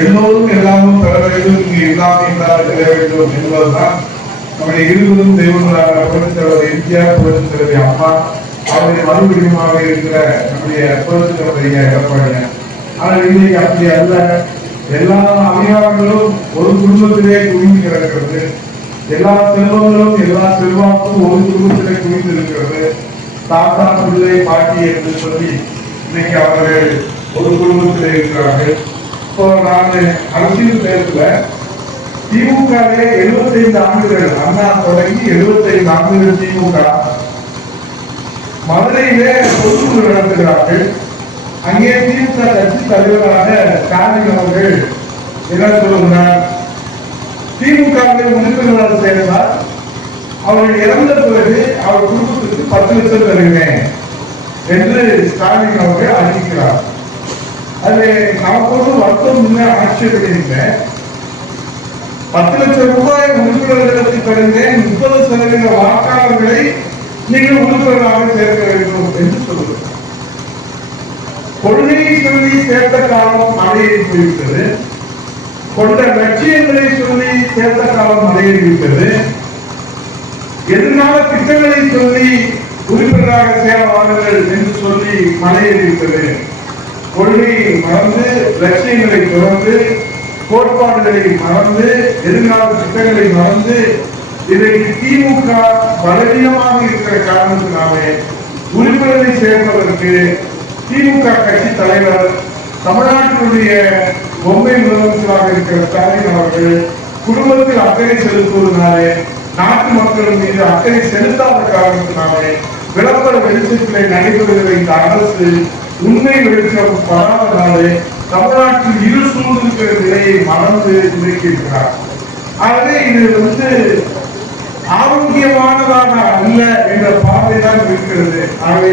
எல்லோரும் எல்லாமும் பெற வேண்டும் இங்கு எல்லாமே எல்லாரும் பெற வேண்டும் என்பதுதான் நம்முடைய இருவரும் தெய்வங்களாக புரட்சித்தலைவர் எம்ஜிஆர் புரட்சித்தலைவர் அம்மா அவருடைய மறுபடியுமாக இருக்கிற நம்முடைய புரட்சித் தலைவர் எடப்பாடியார் ஆனால் இன்னைக்கு அப்படி அல்ல. எல்லா அதிகாரங்களும் ஒரு குடும்பத்திலே குவிந்து கிடக்கிறது. எல்லா செல்வங்களும் எல்லா செல்வாக்கும் ஒரு குடும்பத்திலே குவிந்து இருக்கிறது தாத்தா பிள்ளை பாட்டி என்று சொல்லி இன்னைக்கு அவர்கள் ஒரு இப்போ நான் அரசியல் தேர்தல திமுக எழுபத்தைந்து ஆண்டுகள் அண்ணா தொடங்கி எழுபத்தைந்து ஆண்டுகள் திமுக. மதுரையிலே பொது நடத்துகிறார்கள். அங்கே திமுக கட்சி தலைவராக ஸ்டாலின் அவர்கள் என்ன சொல்லுகிறார்? திமுகவில் உறுப்பினராக சேர்ந்தார். அவர்கள் இறந்த பிறகு அவர் குடும்பத்திற்கு பத்து லட்சம் தருகிறேன் என்று ஸ்டாலின் அவர்கள் அறிவிக்கிறார். அது நமக்கு வருத்தம் முன்னே ஆட்சேபனை பத்து லட்சம் ரூபாய் உறுப்பினர்களுக்கு தருகிறேன் முப்பது சதவீத வாக்காளர்களை நீங்கள் உறுப்பினராக சேர்க்க வேண்டும் என்று சொல்லுங்கள் கொள்கையை சொல்லி சேர்த்த காலம் மழையை போய்விட்டது கொண்ட லட்சியங்களை சொல்லி சேர்த்த காலம் மழையேறிவிட்டது எதிர்கால திட்டங்களை சொல்லி உறுப்பினராக சேர வாருங்கள் என்று சொல்லி மலையேறிவிட்டது கொள்கையை மறந்து லட்சியங்களை தொடர்ந்து கோட்பாடுகளை மறந்து எதிர்கால திட்டங்களை மறந்து இன்றைக்கு திமுக பலவீனமாக இருக்கிற காரணத்தினாலே உறுப்பினரை சேர்ப்பதற்கு திமுக கட்சி தலைவர் தமிழ்நாட்டினுடைய பொம்மை முதலமைச்சராக இருக்கிற ஸ்டாலின் அவர்கள் குடும்பத்தில் அக்கறை செலுத்துவதனாலே நாட்டு மக்கள் மீது அக்கறை செலுத்தாத காரணத்தினாலே விளம்பர வெளிச்சத்திலே நடைபெறுகிற இந்த அரசு உண்மை வெளிச்சம் தமிழ்நாட்டில் இரு சூழ்நிலை நிலையை மறந்து இருக்கின்றார் ஆகவே இது வந்து ஆரோக்கியமானதாக அல்ல என்ற பார்வை தான் இருக்கிறது. ஆகவே